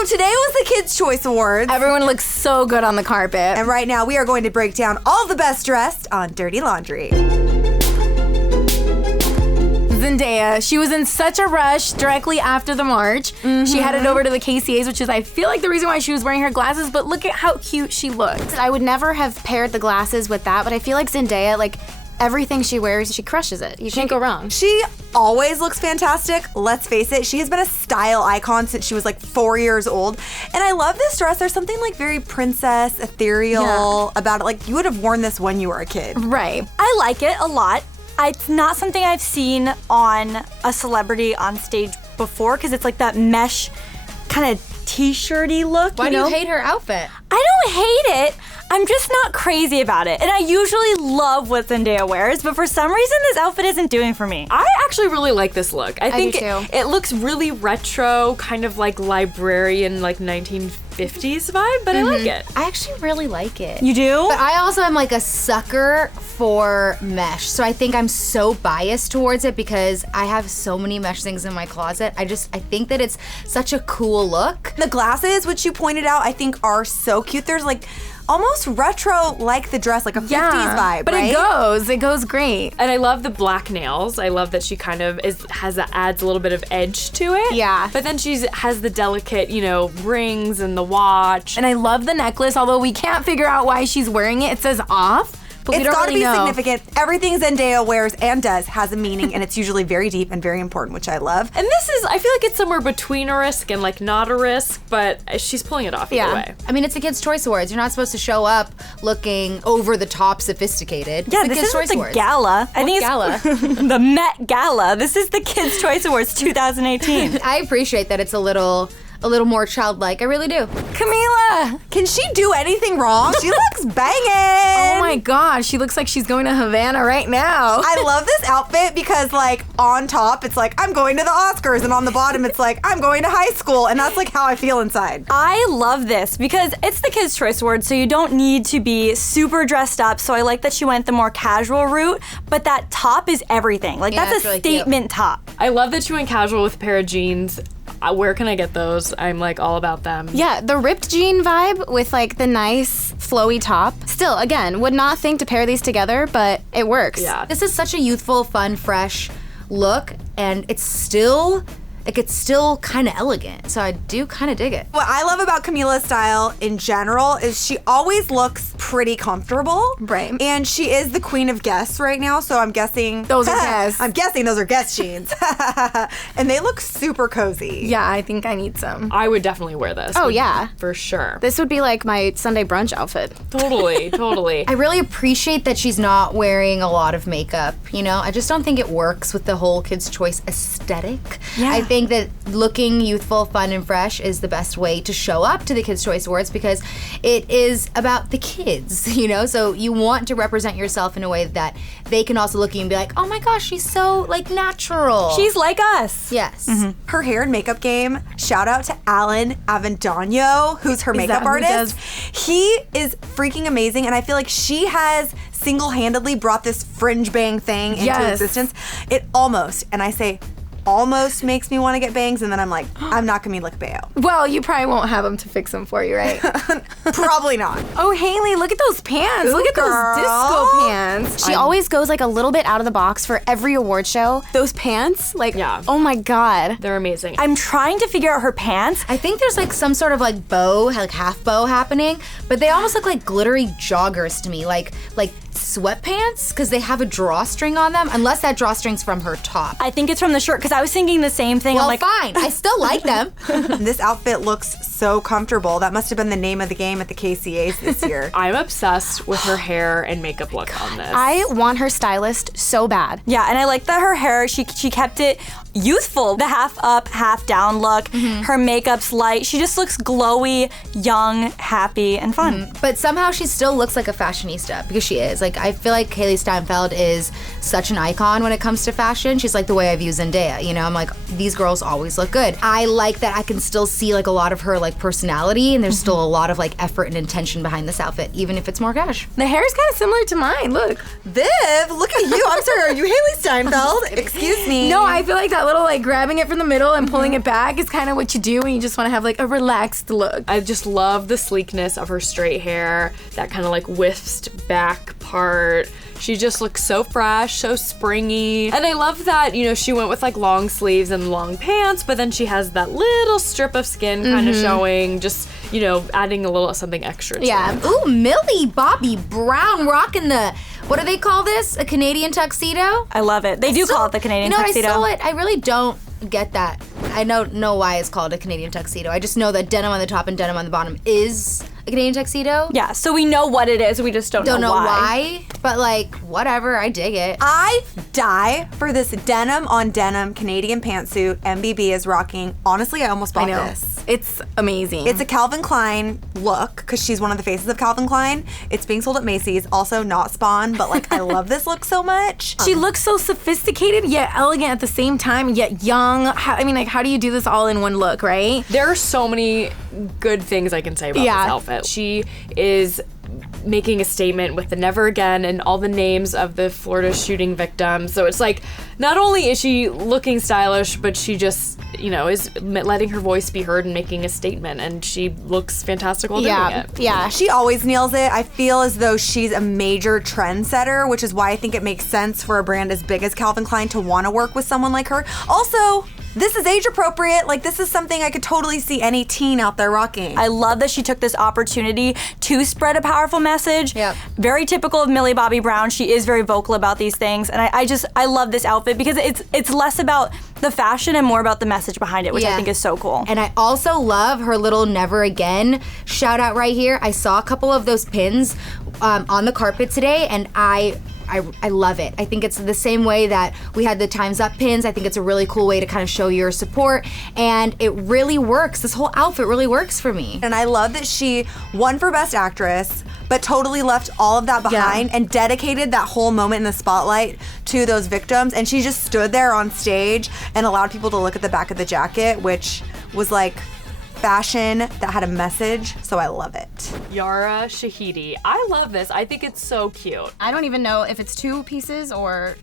So today was the Kids' Choice Awards. Everyone looks so good on the carpet. And right now we are going to break down all the best dressed on Dirty Laundry. Zendaya, she was in such a rush directly after the march. She headed over to the KCAs, which is, I feel like, the reason why she was wearing her glasses, but look at how cute she looked. I would never have paired the glasses with that, but I feel like Zendaya, like, everything she wears, she crushes it. You can't go wrong. She always looks fantastic. Let's face it, she has been a style icon since she was like 4 years old. And I love this dress. There's something like very princess, ethereal about it. Like, you would have worn this when you were a kid. Right. I like it a lot. It's not something I've seen on a celebrity on stage before because it's like that mesh kind of t-shirty look. Why do you hate her outfit? I don't hate it. I'm just not crazy about it. And I usually love what Zendaya wears, but for some reason this outfit isn't doing for me. I actually really like this look. I think do too. it looks really retro, kind of like librarian, like 1950s vibe, but I like it. I actually really like it. You do? But I also am like a sucker for mesh. So I think I'm so biased towards it because I have so many mesh things in my closet. I think that it's such a cool look. The glasses, which you pointed out, I think are so cute. There's like almost retro like the dress, like a 50s vibe, but right? it goes great. And I love the black nails. I love that she kind of adds a little bit of edge to it. Yeah. But then she has the delicate, rings and the watch. And I love the necklace, although we can't figure out why she's wearing it. It says off. But we It's don't gotta really be know. significant. Everything Zendaya wears and does has a meaning, and it's usually very deep and very important, which I love. And I feel like it's somewhere between a risk and like not a risk, but she's pulling it off either way. I mean, it's the Kids' Choice Awards. You're not supposed to show up looking over the top sophisticated. Yeah, It's the this Kids' isn't Choice the Awards. gala. I think gala? it's the Met Gala. This is the Kids' Choice Awards 2018. I appreciate that it's a little more childlike. I really do. Camila! Can she do anything wrong? She looks banging. Oh my gosh, she looks like she's going to Havana right now. I love this outfit because, like, on top, it's like, I'm going to the Oscars, and on the bottom, it's like, I'm going to high school, and that's, like, how I feel inside. I love this because it's the Kids' Choice Awards, so you don't need to be super dressed up. So I like that she went the more casual route, but that top is everything. Like, Yeah, that's it's a really cute. statement top. I love that she went casual with a pair of jeans. Where can I get those? I'm like all about them. Yeah, the ripped jean vibe with like the nice flowy top. Still, again, would not think to pair these together, but it works. Yeah. This is such a youthful, fun, fresh look, and it's still kind of elegant. So I do kind of dig it. What I love about Camila's style in general is she always looks pretty comfortable. Right. And she is the queen of Guess right now, so I'm guessing... Those are Guess. I'm guessing those are Guess jeans. And they look super cozy. Yeah, I think I need some. I would definitely wear this. Oh, yeah. For sure. This would be like my Sunday brunch outfit. Totally. I really appreciate that she's not wearing a lot of makeup, I just don't think it works with the whole Kids' Choice aesthetic. Yeah. I think that looking youthful, fun, and fresh is the best way to show up to the Kids' Choice Awards because it is about the kids, So you want to represent yourself in a way that they can also look at you and be like, oh my gosh, she's so, like, natural. She's like us. Yes. Her hair and makeup game, shout out to Alan Avendano, who's her makeup that who artist. He is freaking amazing, and I feel like she has single-handedly brought this fringe bang thing into Yes. existence. It almost, and I say almost, makes me want to get bangs, and then I'm like, I'm not Camila Cabello. Well, you probably won't have them to fix them for you, right? Probably not. Oh, Haley, look at those pants. Ooh, Look at girl. those disco pants. She always goes like a little bit out of the box for every award show. Those pants, like, Yeah. oh my God. They're amazing. I'm trying to figure out her pants. I think there's like some sort of like bow, like half bow happening, but they almost look like glittery joggers to me, like sweatpants, because they have a drawstring on them, unless that drawstring's from her top. I think it's from the shirt because I was thinking the same thing. Well, I'm like, fine. I still like them. This outfit looks so comfortable. That must have been the name of the game at the KCAs this year. I'm obsessed with her hair and makeup look on this. I want her stylist so bad. yeah, and I like that her hair, she kept it youthful. The half up, half down look. Her makeup's light. She just looks glowy, young, happy, and fun. But somehow she still looks like a fashionista, because she is. Like, I feel like Hailee Steinfeld is such an icon when it comes to fashion. She's like the way I view Zendaya, I'm like, these girls always look good. I like that I can still see like a lot of her like personality, and there's still a lot of like effort and intention behind this outfit, even if it's more cash. The hair's kind of similar to mine. Look. Viv, look at you. I'm sorry, are you Hailee Steinfeld? Excuse me. No, I feel like that little like grabbing it from the middle and pulling it back is kind of what you do when you just want to have like a relaxed look. I just love the sleekness of her straight hair, that kind of like wisped back part. She just looks so fresh, so springy. And I love that, you know, she went with like long sleeves and long pants, but then she has that little strip of skin kind of showing, just, you know, adding a little something extra to it. Ooh, Millie Bobby Brown rocking the, what do they call this? A Canadian tuxedo? I love it. They do call it the Canadian tuxedo. I saw it. I really don't get that. I don't know why it's called a Canadian tuxedo. I just know that denim on the top and denim on the bottom is a Canadian tuxedo. Yeah, so we know what it is. We just don't know why. But like, whatever. I dig it. I die for this denim on denim Canadian pantsuit MBB is rocking. Honestly, I almost bought this. It's amazing. It's a Calvin Klein look because she's one of the faces of Calvin Klein. It's being sold at Macy's, also not Spawn, but like I love this look so much. She looks so sophisticated yet elegant at the same time, yet young. How do you do this all in one look, right? There are so many good things I can say about this outfit. She is making a statement with the Never Again and all the names of the Florida shooting victims. So it's like, not only is she looking stylish, but she just, you know, is letting her voice be heard and making a statement. And she looks fantastic while doing it. Yeah, she always nails it. I feel as though she's a major trendsetter, which is why I think it makes sense for a brand as big as Calvin Klein to want to work with someone like her. Also, this is age appropriate. Like, this is something I could totally see any teen out there rocking. I love that she took this opportunity to spread a powerful message. Yep. Very typical of Millie Bobby Brown. She is very vocal about these things. And I love this outfit because it's less about the fashion and more about the message behind it, which I think is so cool. And I also love her little Never Again shout out right here. I saw a couple of those pins on the carpet today, and I love it. I think it's the same way that we had the Time's Up pins. I think it's a really cool way to kind of show your support, and it really works. This whole outfit really works for me. And I love that she won for Best Actress, but totally left all of that behind and dedicated that whole moment in the spotlight to those victims. And she just stood there on stage and allowed people to look at the back of the jacket, which was like fashion that had a message, so I love it. Yara Shahidi. I love this. I think it's so cute. I don't even know if it's 2 pieces or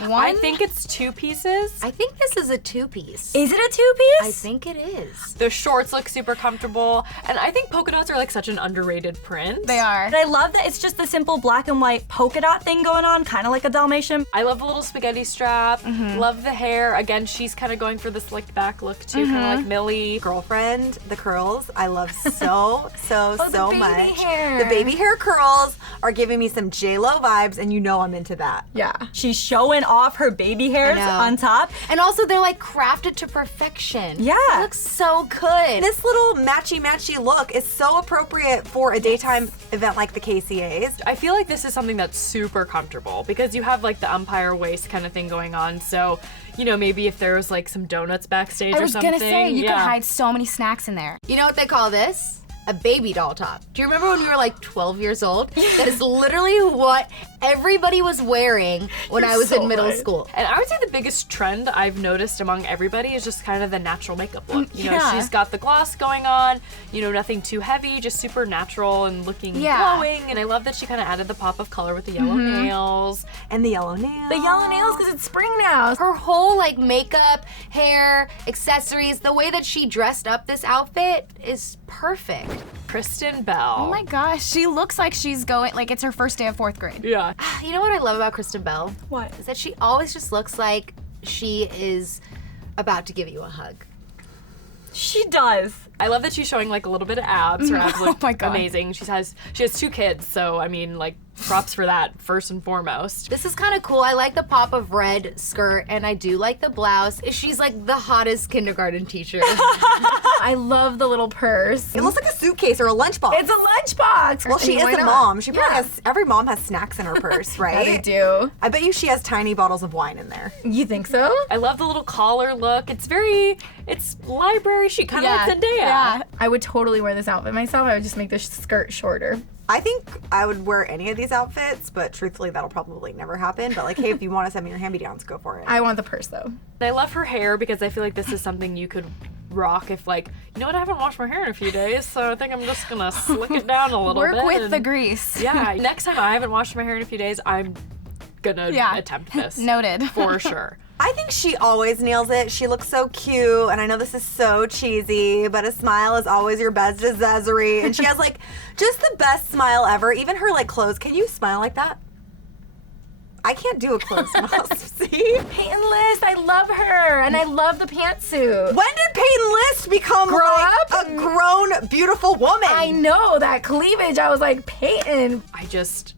1. I think it's 2 pieces. I think this is a 2-piece. Is it a 2-piece? I think it is. The shorts look super comfortable, and I think polka dots are like such an underrated print. They are. And I love that it's just the simple black and white polka dot thing going on, kind of like a Dalmatian. I love the little spaghetti strap. Love the hair. Again, she's kind of going for the slicked back look too, kind of like Millie. Girlfriend, the curls, I love so much. hair. The baby hair curls are giving me some J-Lo vibes, and you know I'm into that. Yeah. She's showing off her baby hairs on top. And also they're like crafted to perfection. Yeah. It looks so good. This little matchy look is so appropriate for a daytime event like the KCAs. I feel like this is something that's super comfortable because you have like the umpire waist kind of thing going on. So, you know, maybe if there was like some donuts backstage I or was something. gonna say, you could hide so many snacks in there. You know what they call this? A baby doll top. Do you remember when we were like 12 years old? That is literally what everybody was wearing when I was in middle school. And I would say the biggest trend I've noticed among everybody is just kind of the natural makeup look. You know, she's got the gloss going on, you know, nothing too heavy, just super natural and looking glowing. And I love that she kind of added the pop of color with the yellow nails. And the yellow nails. The yellow nails because it's spring now. Her whole like makeup, hair, accessories, the way that she dressed up this outfit is perfect. Kristen Bell. Oh my gosh, she looks like she's going, like it's her first day of 4th grade. Yeah. You know what I love about Kristen Bell? What? Is that she always just looks like she is about to give you a hug. She does. I love that she's showing like a little bit of abs. Her abs look my God. amazing. She has 2 kids, so I mean, like, props for that first and foremost. This is kind of cool. I like the pop of red skirt, and I do like the blouse. She's like the hottest kindergarten teacher. I love the little purse. It looks like a suitcase or a lunchbox. It's a lunchbox. Well, she I mean, is why a not? mom. She probably has, every mom has snacks in her purse, right? Yeah, they do. I bet you she has tiny bottles of wine in there. You think so? I love the little collar look. It's library chic, kind of like Zendaya. Yeah. I would totally wear this outfit myself. I would just make this skirt shorter. I think I would wear any of these outfits, but truthfully, that'll probably never happen. But like, hey, if you want to send me your hand-me-downs, go for it. I want the purse though. And I love her hair because I feel like this is something you could rock if like, you know what, I haven't washed my hair in a few days, so I think I'm just gonna slick it down a little bit. Work with and- the grease. Yeah, next time I haven't washed my hair in a few days, I'm gonna attempt this. Noted. For sure. I think she always nails it. She looks so cute, and I know this is so cheesy, but a smile is always your best accessory. And she has like just the best smile ever. Even her like clothes. Can you smile like that? I can't do a closed mouth. See? Peyton List, I love her, and I love the pantsuit. When did Peyton List become Grow like up? a grown, beautiful woman? I know, that cleavage, I was like, Peyton. I just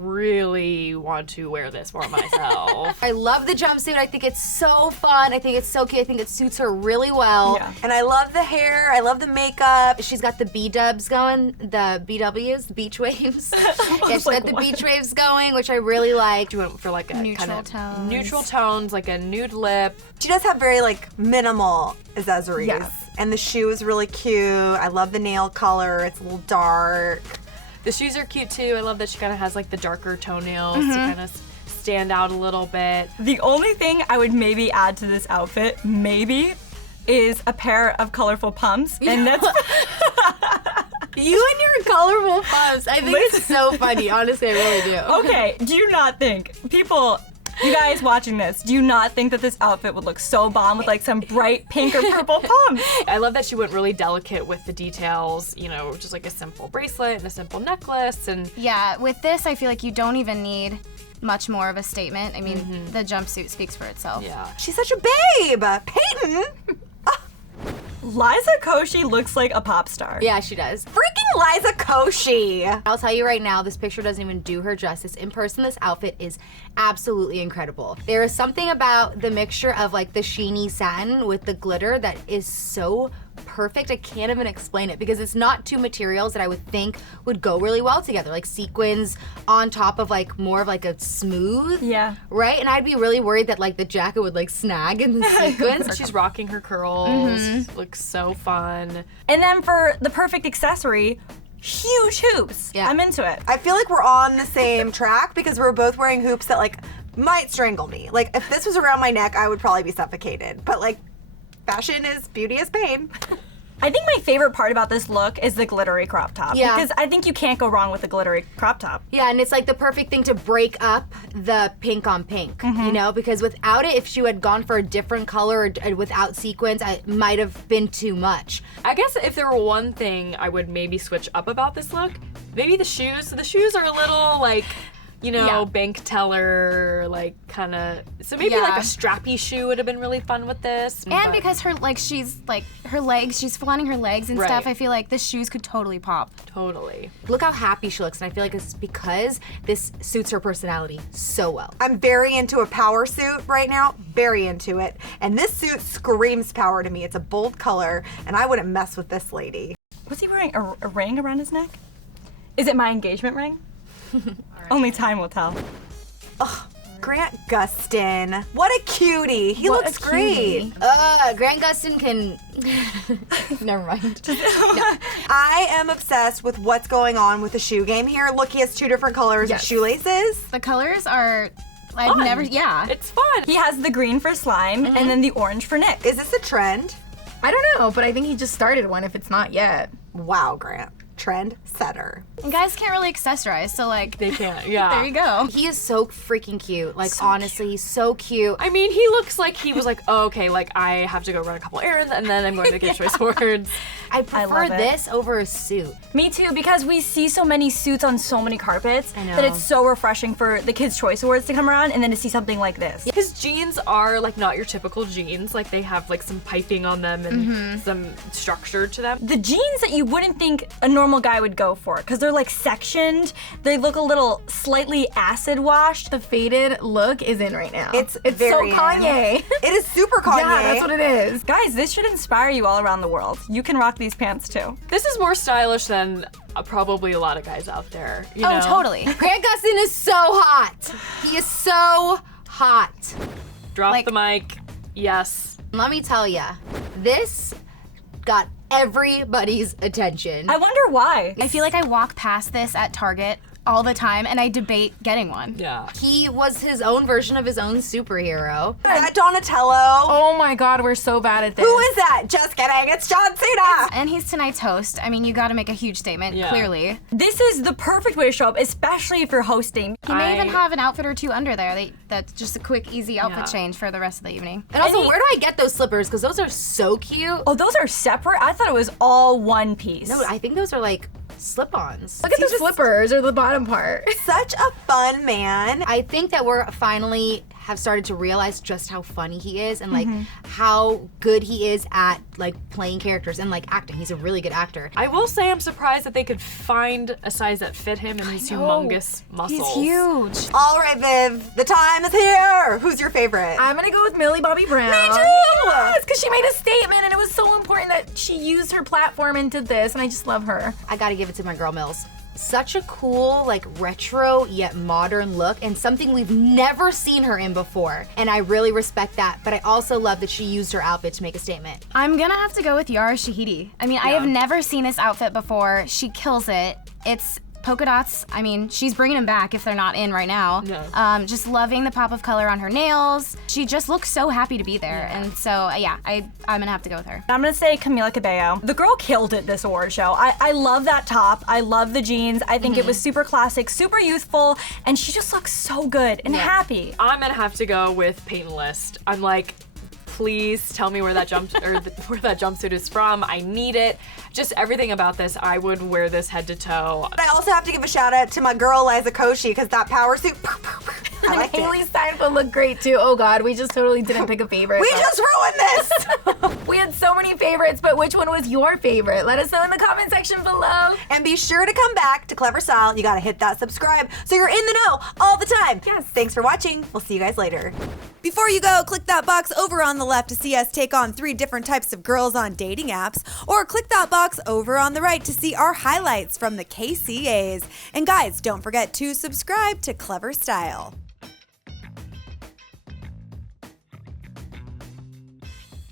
really want to wear this for myself. I love the jumpsuit. I think it's so fun. I think it's so cute. I think it suits her really well. Yeah. And I love the hair. I love the makeup. She's got the B-dubs going, the BWs, the beach waves. Yeah, she's got the beach waves going, which I really like. You went for like a Neutral kind of tones. neutral tones, like a nude lip. She does have very like minimal accessories. Yeah. And the shoe is really cute. I love the nail color. It's a little dark. The shoes are cute too. I love that she kind of has like the darker toenails to kind of stand out a little bit. The only thing I would maybe add to this outfit, maybe, is a pair of colorful pumps. And that's You and your colorful puffs. I think it's so funny. Honestly, I really do. okay. Do you not think people? You guys watching this, do you not think that this outfit would look so bomb with like some bright pink or purple pumps? I love that she went really delicate with the details, you know, just like a simple bracelet and a simple necklace. And Yeah, with this, I feel like you don't even need much more of a statement. I mean, the jumpsuit speaks for itself. yeah. She's such a babe. Peyton. Liza Koshy looks like a pop star. Yeah, she does. Freaking Liza Koshy. I'll tell you right now, this picture doesn't even do her justice. In person, this outfit is absolutely incredible. There is something about the mixture of like the sheeny satin with the glitter that is so perfect. I can't even explain it because it's not two materials that I would think would go really well together. Like sequins on top of like more of like a smooth. Yeah. Right? And I'd be really worried that like the jacket would like snag in the sequins. She's rocking her curls. Looks so fun. And then for the perfect accessory, huge hoops. Yeah. I'm into it. I feel like we're on the same track because we're both wearing hoops that like might strangle me. Like if this was around my neck, I would probably be suffocated. But like fashion is beauty is pain. I think my favorite part about this look is the glittery crop top. Yeah. Because I think you can't go wrong with a glittery crop top. Yeah, and it's like the perfect thing to break up the pink on pink, you know? Because without it, if she had gone for a different color or without sequins, it might have been too much. I guess if there were one thing I would maybe switch up about this look, maybe the shoes. The shoes are a little like, you know, Yeah. bank teller, like kind of. So maybe Yeah. like a strappy shoe would have been really fun with this. And but- because her legs, she's flaunting her legs and Right. stuff, I feel like the shoes could totally pop. Totally. Look how happy she looks, and I feel like it's because this suits her personality so well. I'm very into a power suit right now, very into it. And this suit screams power to me. It's a bold color, and I wouldn't mess with this lady. Was he wearing a ring around his neck? Is it my engagement ring? Only time will tell. Grant Gustin. What a cutie. He What looks a great. cutie. Grant Gustin can... Never mind. I am obsessed with what's going on with the shoe game here. Look, he has two different colors of shoelaces. The colors are, I've never, It's fun. He has the green for slime and then the orange for Nick. Is this a trend? I don't know, but I think he just started one if it's not yet. Wow, Grant. Trend setter. And guys can't really accessorize, so like, They can't. Yeah. there you go. He is so freaking cute. Like, honestly, he's so cute. I mean, he looks like he was like, oh, okay, like I have to go run a couple errands and then I'm going to get Choice Awards. I prefer love it. this over a suit. Me too, because we see so many suits on so many carpets I know. that it's so refreshing for the Kids' Choice Awards to come around and then to see something like this. His jeans are like not your typical jeans. Like they have like some piping on them and some structure to them. The jeans that you wouldn't think a normal guy would go for, because they're like sectioned, they look a little slightly acid washed. The faded look is in right now. It's so very in. Kanye. It is super Kanye. Yeah, that's what it is. Guys, this should inspire you all around the world. You can rock these pants too. This is more stylish than probably a lot of guys out there. You know? Oh, totally. Grant Gustin is so hot. He is so hot. Drop Like- the mic. Yes. Let me tell ya, this got everybody's attention. I wonder why. I feel like I walk past this at Target all the time, and I debate getting one. Yeah. He was his own version of his own superhero. Is that Donatello? Oh my God, we're so bad at this. Who is that? Just kidding. It's John Cena. And he's tonight's host. I mean, you got to make a huge statement, clearly. This is the perfect way to show up, especially if you're hosting. He may even have an outfit or two under there. That's just a quick, easy outfit change for the rest of the evening. And also, where do I get those slippers? Because those are so cute. Oh, those are separate? I thought it was all one piece. No, I think those are like slip-ons. Look at the flippers or the bottom part. Such a fun man. I think that we're finally have started to realize just how funny he is and like how good he is at like playing characters and like acting. He's a really good actor. I will say I'm surprised that they could find a size that fit him and his humongous muscles. He's huge. All right, Viv, the time is here. Who's your favorite? I'm gonna go with Millie Bobby Brown. Me too! Yes, because she made a statement and it was so important that she used her platform and did this, and I just love her. I gotta give it to my girl Mills. Such a cool, like retro yet modern look and something we've never seen her in before. And I really respect that, but I also love that she used her outfit to make a statement. I'm gonna have to go with Yara Shahidi. I mean, I have never seen this outfit before. She kills it. It's polka dots. I mean, she's bringing them back if they're not in right now. Yeah. Just loving the pop of color on her nails. She just looks so happy to be there. And so, I'm gonna have to go with her. I'm gonna say Camila Cabello. The girl killed it this award show. I love that top. I love the jeans. I think it was super classic, super youthful, and she just looks so good and happy. I'm gonna have to go with Peyton List. I'm like, please tell me where that where that jumpsuit is from. I need it. Just everything about this, I would wear this head to toe. I also have to give a shout out to my girl Liza Koshy because that power suit. I liked it. Haley Steinfeld looked great too. Oh God, we just totally didn't pick a favorite. We just ruined this. We had so many favorites, but which one was your favorite? Let us know in the comment section below. And be sure to come back to Clevver Style. You gotta hit that subscribe so you're in the know all the time. Yes. Thanks for watching. We'll see you guys later. Before you go, click that box over on the left to see us take on 3 different types of girls on dating apps, or click that box over on the right to see our highlights from the KCAs. And guys, don't forget to subscribe to Clevver Style.